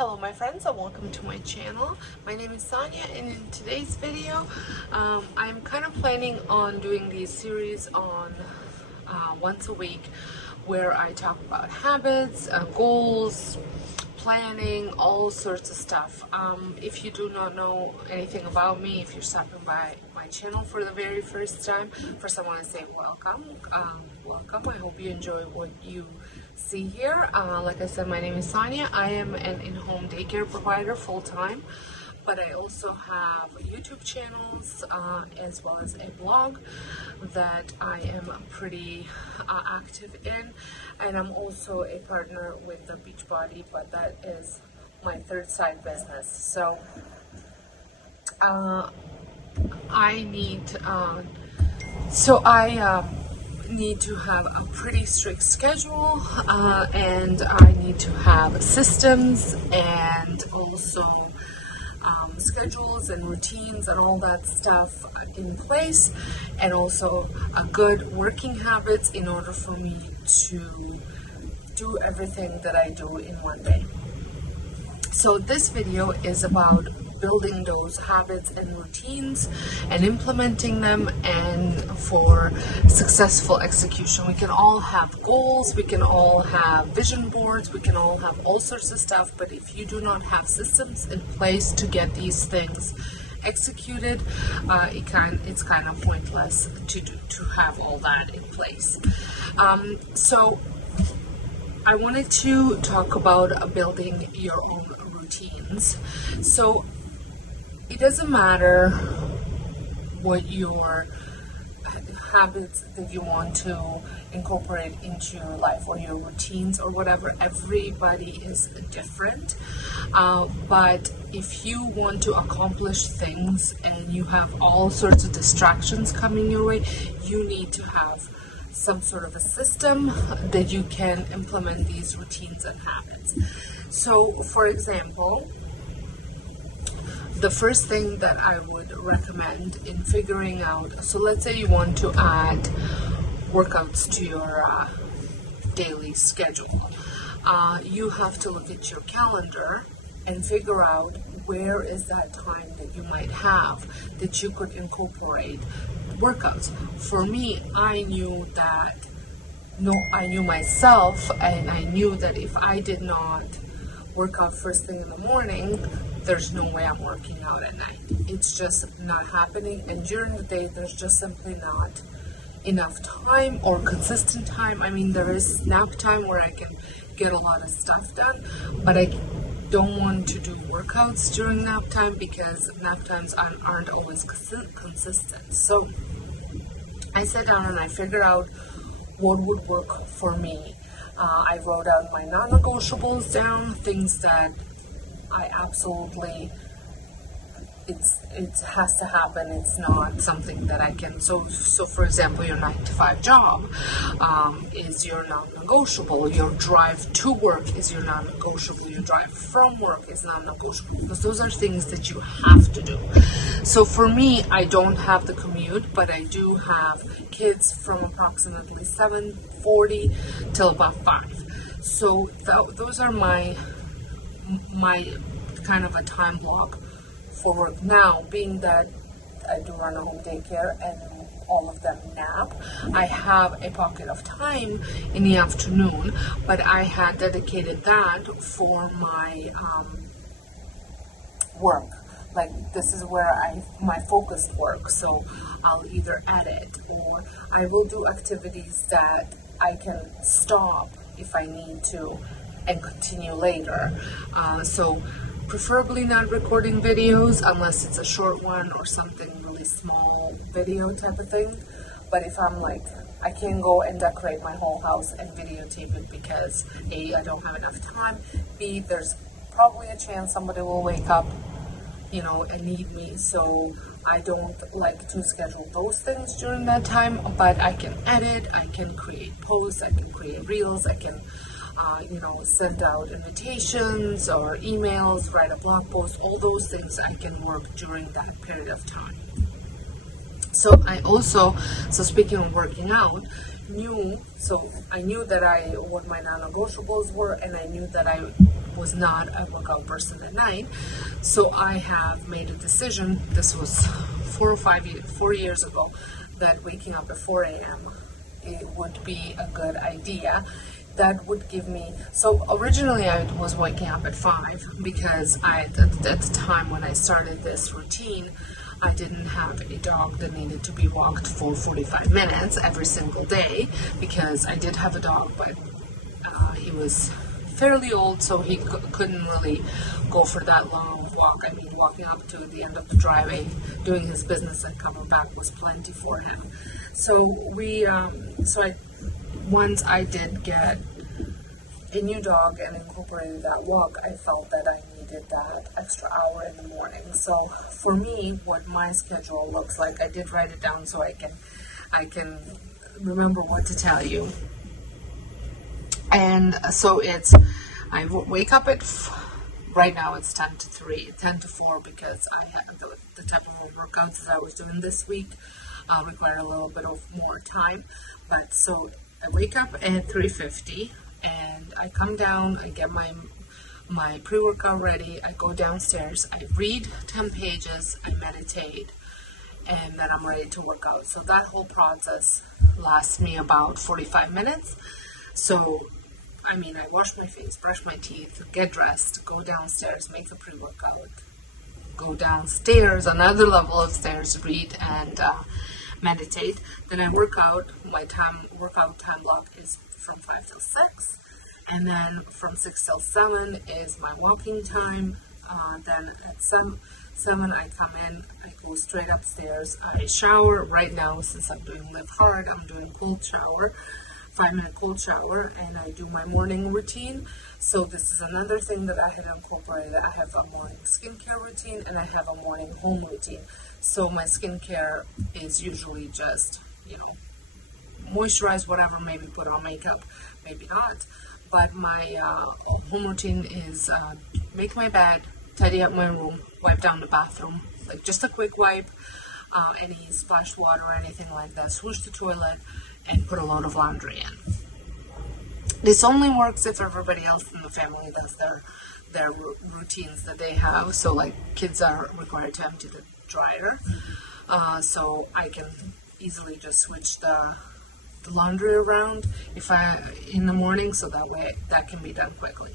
Hello my friends and welcome to my channel. My name is Sonia, and in today's video I'm kind of planning on doing these series on once a week where I talk about habits, goals, planning, all sorts of stuff. If you do not know anything about me, if you're stopping by my channel for the very first time, first I want to say welcome. Welcome. I hope you enjoy what you see here. Like I said, my name is Sonia. I am an in-home daycare provider full-time, but I also have YouTube channels as well as a blog that I am pretty active in, and I'm also a partner with the Beachbody, but that is my third side business. So I need to have a pretty strict schedule, and I need to have systems and also schedules and routines and all that stuff in place, and also a good working habits in order for me to do everything that I do in one day. So this video is about building those habits and routines and implementing them, and for successful execution. We can all have goals, we can all have vision boards, we can all have all sorts of stuff, but if you do not have systems in place to get these things executed, it's kind of pointless to have all that in place. So I wanted to talk about building your own routines. So it doesn't matter what your habits that you want to incorporate into your life or your routines or whatever. Everybody is different, but if you want to accomplish things and you have all sorts of distractions coming your way, you need to have some sort of a system that you can implement these routines and habits. So for example, the first thing that I would recommend in figuring out, so let's say you want to add workouts to your daily schedule. You have to look at your calendar and figure out where is that time that you might have that you could incorporate workouts. For me, I knew myself, and I knew that if I did not work out first thing in the morning, there's no way I'm working out at night. It's just not happening, and during the day there's just simply not enough time or consistent time. I mean, there is nap time where I can get a lot of stuff done, but I don't want to do workouts during nap time because nap times aren't always consistent. So I sat down and I figured out what would work for me. I wrote out my non-negotiables down, things that I absolutely, it has to happen. It's not something that I can, so for example, your 9-to-5 job is your non-negotiable. Your drive to work is your non-negotiable. Your drive from work is non-negotiable, because those are things that you have to do. So for me, I don't have the commute, but I do have kids from approximately 7:40 till about 5. So those are my kind of a time block for work. Now, being that I do run a home daycare and all of them nap, I have a pocket of time in the afternoon, but I had dedicated that for my work. Like, this is where my focused work, so I'll either edit or I will do activities that I can stop if I need to and continue later. So preferably not recording videos unless it's a short one or something really small video type of thing. But if I'm like, I can't go and decorate my whole house and videotape it because A, I don't have enough time, B, there's probably a chance somebody will wake up, and need me. So I don't like to schedule those things during that time, but I can edit, I can create posts, I can create reels, I can send out invitations or emails, write a blog post. All those things I can work during that period of time. So speaking of working out, I knew that what my non-negotiables were, and I knew that I was not a workout person at night. So I have made a decision, this was 4 years ago, that waking up at 4 a.m. it would be a good idea. That would give me, so originally I was waking up at 5 because at the time when I started this routine, I didn't have a dog that needed to be walked for 45 minutes every single day, because I did have a dog, but he was fairly old, so he couldn't really go for that long of walk. I mean, walking up to the end of the driveway, doing his business and coming back was plenty for him. So once I did get a new dog and incorporated that walk, I felt that I needed that extra hour in the morning. So for me, what my schedule looks like, I did write it down so I can remember what to tell you. And so I wake up at, right now it's 10 to 4, because I had the type of workouts that I was doing this week required a little bit of more time. But so I wake up at 3:50 and I come down, I get my pre-workout ready, I go downstairs, I read 10 pages, I meditate, and then I'm ready to work out. So that whole process lasts me about 45 minutes. So I mean, I wash my face, brush my teeth, get dressed, go downstairs, make the pre-workout, go downstairs, another level of stairs, read and meditate. Then I work out. My workout time block is from 5 till 6, and then from 6 till 7 is my walking time. Then at 7 I come in, I go straight upstairs, I shower. Right now, since I'm doing Live Hard, I'm doing cold shower, 5-minute cold shower, and I do my morning routine. So this is another thing that I had incorporated. I have a morning skincare routine and I have a morning home routine. So my skincare is usually just, moisturize, whatever, maybe put on makeup, maybe not. But my home routine is make my bed, tidy up my room, wipe down the bathroom, like just a quick wipe, any splash water or anything like that, swoosh the toilet, and put a load of laundry in. This only works if everybody else in the family does their routines that they have. So like kids are required to empty the dryer, so I can easily just switch the laundry around in the morning, so that way that can be done quickly.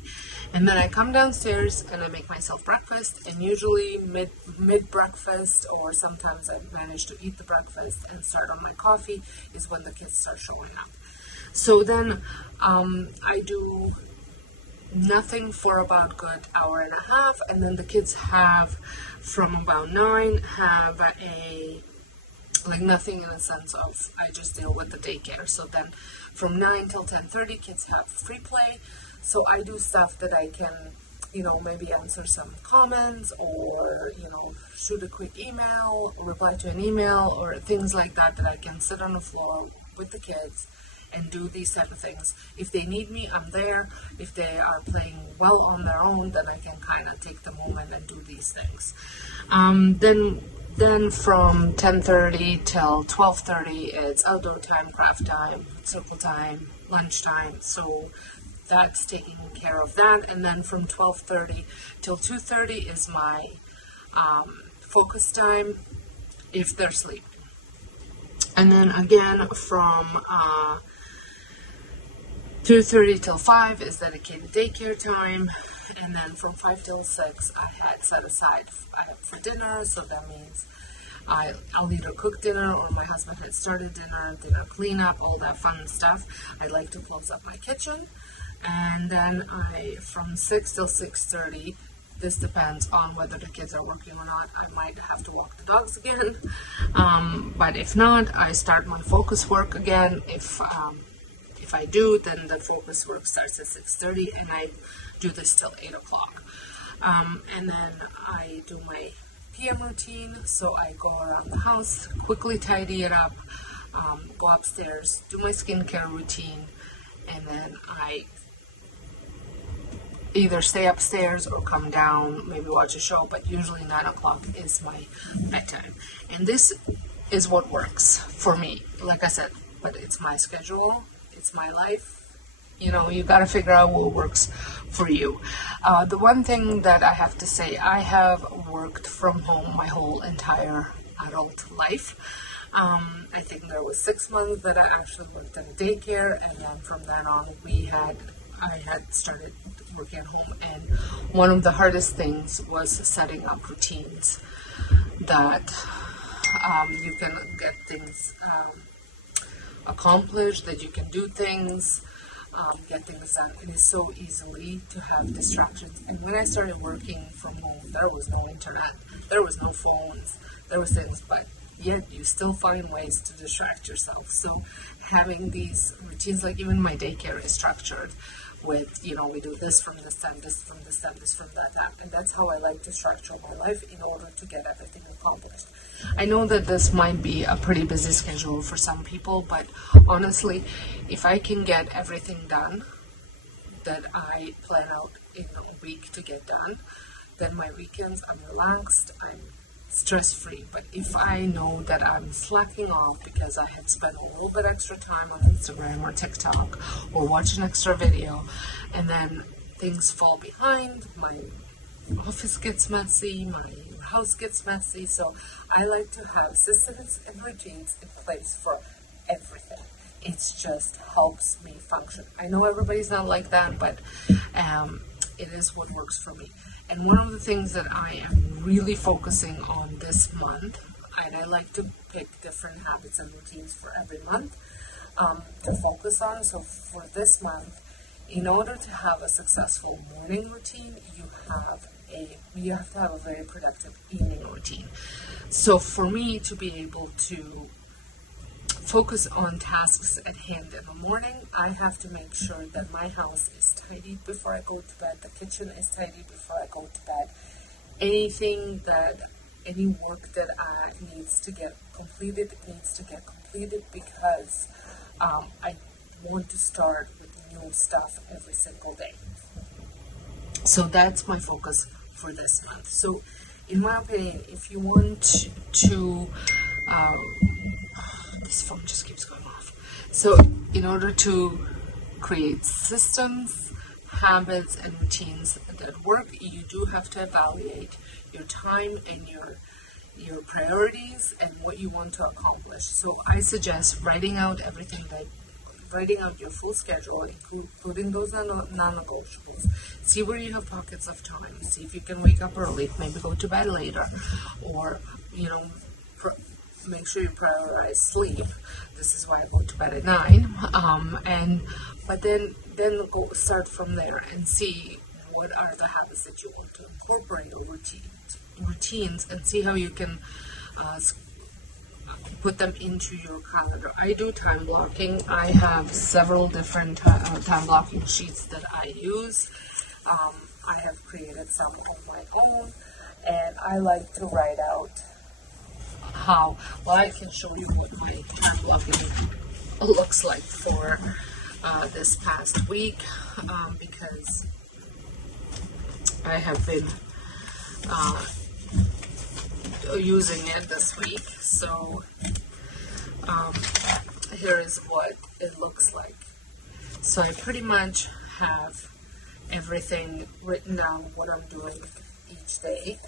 And then I come downstairs and I make myself breakfast, and usually mid breakfast, or sometimes I manage to eat the breakfast and start on my coffee, is when the kids start showing up. So then I do nothing for about good hour and a half, and then the kids have from about 9 have nothing in the sense of I just deal with the daycare. So then from 9 till 10:30 kids have free play. So I do stuff that I can, maybe answer some comments, or, shoot a quick email, or reply to an email, or things like that I can sit on the floor with the kids and do these type of things. If they need me, I'm there. If they are playing well on their own, then I can kind of take the moment and do these things. Then from 10:30 till 12:30, it's outdoor time, craft time, circle time, lunch time. So that's taking care of that. And then from 12:30 till 2:30 is my focus time if they're sleeping. And then again from 2:30 till 5 is dedicated daycare time. And then from 5 till 6 I had set aside for dinner. So that means I'll either cook dinner, or my husband had started dinner cleanup, all that fun stuff. I like to close up my kitchen. And then from 6 till 6:30, this depends on whether the kids are working or not. I might have to walk the dogs again. But if not, I start my focus work again. If I do, then the focus work starts at 6:30, and I do this till 8 o'clock. And then I do my PM routine. So I go around the house, quickly tidy it up, go upstairs, do my skincare routine, and then I either stay upstairs or come down, maybe watch a show, but usually 9 o'clock is my bedtime. And this is what works for me. Like I said, but it's my schedule, it's my life, you got to figure out what works for you. The one thing that I have to say, I have worked from home my whole entire adult life. I think there was 6 months that I actually worked at a daycare, and then from then on, I had started working at home, and one of the hardest things was setting up routines that you can get things accomplished, that you can do things, get things done. It is so easily to have distractions. And when I started working from home, there was no internet, there was no phones, there was things, but yet you still find ways to distract yourself. So having these routines, like even my daycare is structured with, we do this from this time, this from this time, this from that time. And that's how I like to structure my life in order to get everything accomplished. I know that this might be a pretty busy schedule for some people, but honestly, if I can get everything done that I plan out in a week to get done, then my weekends, I'm relaxed, I'm stress-free. But if I know that I'm slacking off because I had spent a little bit extra time on Instagram or TikTok or watch an extra video, and then things fall behind, my office gets messy, my house gets messy. So I like to have systems and routines in place for everything. It just helps me function. I know everybody's not like that, but it is what works for me. And one of the things that I am really focusing on this month, and I like to pick different habits and routines for every month to focus on. So for this month, in order to have a successful morning routine, you have to have a very productive evening routine. So for me to be able to focus on tasks at hand in the morning, I have to make sure that my house is tidy before I go to bed, the kitchen is tidy before I go to bed. Any work that needs to get completed because I want to start with new stuff every single day. So that's my focus for this month. So in my opinion, if you want to this phone just keeps going off. So in order to create systems, habits, and routines that work, you do have to evaluate your time and your priorities and what you want to accomplish. So I suggest writing out your full schedule, including those non-negotiables. See where you have pockets of time. See if you can wake up early, maybe go to bed later, or make sure you prioritize sleep. This is why I go to bed at 9. But then start from there and see what are the habits that you want to incorporate or routines, and see how you can put them into your calendar. I do time blocking. I have several different time blocking sheets that I use. I have created some of my own, and I like to write out I can show you what my time blocking looks like for this past week, because I have been using it this week. So here is what it looks like. So I pretty much have everything written down, what I'm doing each day,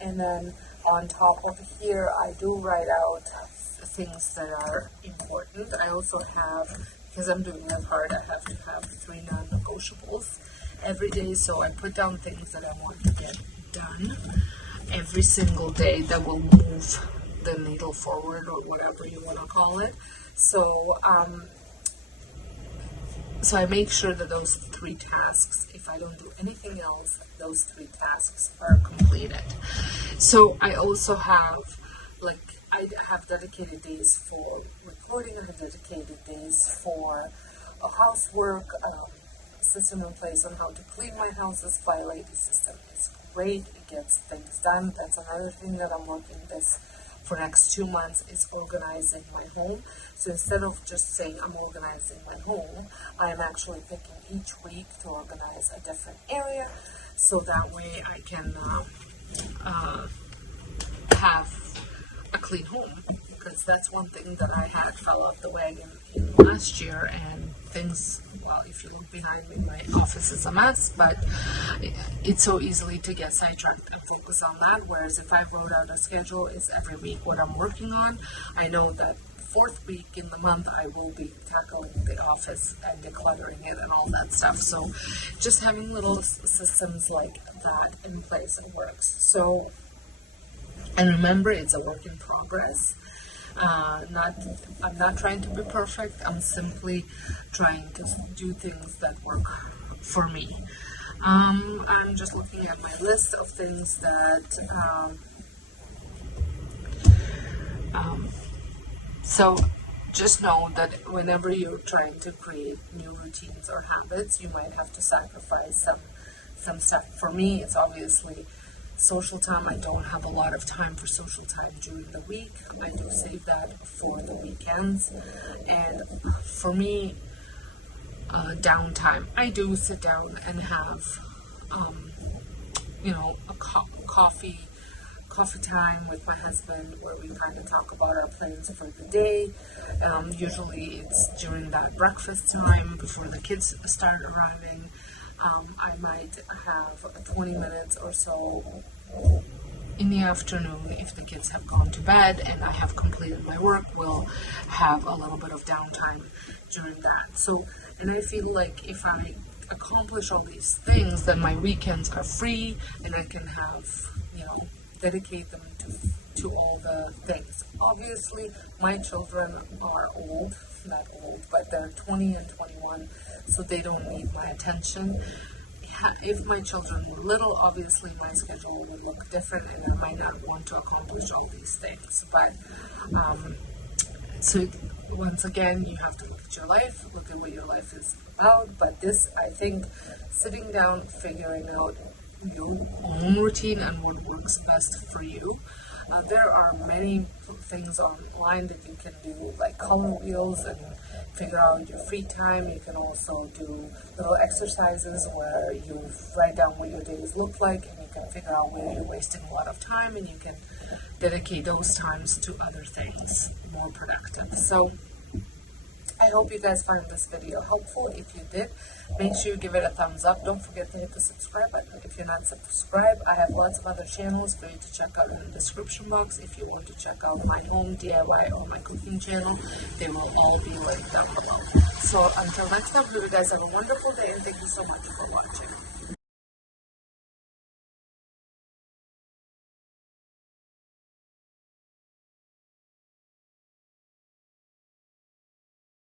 and then on top of here, I do write out things that are important. I also have, because I'm doing it hard, I have to have 3 non-negotiables every day. So I put down things that I want to get done every single day that will move the needle forward, or whatever you want to call it. So I make sure that those 3 tasks, if I don't do anything else, those 3 tasks are completed. So I also have, I have dedicated days for recording, I have dedicated days for housework, system in place on how to clean my houses. My lady system is great, it gets things done. That's another thing that I'm working this for next 2 months, is organizing my home. So instead of just saying I'm organizing my home, I'm actually picking each week to organize a different area, so that way I can have a clean home, because that's one thing that I had fell off the wagon in last year, and things, well, if you look behind me, my office is a mess, but it's so easily to get sidetracked and focus on that, whereas if I wrote out a schedule, it's every week what I'm working on. I know that fourth week in the month I will be tackling the office and decluttering it and all that stuff. So just having little systems like that in place works. So, and remember, it's a work in progress. I'm not trying to be perfect. I'm simply trying to do things that work for me. I'm just looking at my list of things that so just know that whenever you're trying to create new routines or habits, you might have to sacrifice some stuff. For me, it's obviously social time. I don't have a lot of time for social time during the week. I do save that for the weekends. And for me, downtime, I do sit down and have, a coffee time with my husband, where we kind of talk about our plans for the day. Usually it's during that breakfast time before the kids start arriving. I might have 20 minutes or so in the afternoon if the kids have gone to bed and I have completed my work. We'll have a little bit of downtime during that. So, and I feel like if I accomplish all these things, then my weekends are free and I can have, dedicate them to all the things. Obviously, my children are not old, but they're 20 and 21, so they don't need my attention. If my children were little, obviously my schedule would look different and I might not want to accomplish all these things. But, so once again, you have to look at your life, look at what your life is about. But this, I think, sitting down, figuring out your own routine and what works best for you. There are many things online that you can do, like color wheels, and figure out your free time. You can also do little exercises where you write down what your days look like, and you can figure out where you're wasting a lot of time, and you can dedicate those times to other things, more productive. So I hope you guys find this video helpful. If you did, make sure you give it a thumbs up. Don't forget to hit the subscribe button if you're not subscribed. I have lots of other channels for you to check out in the description box. If you want to check out my home DIY or my cooking channel, they will all be linked down below. So until next time, you guys have a wonderful day, and thank you so much for watching.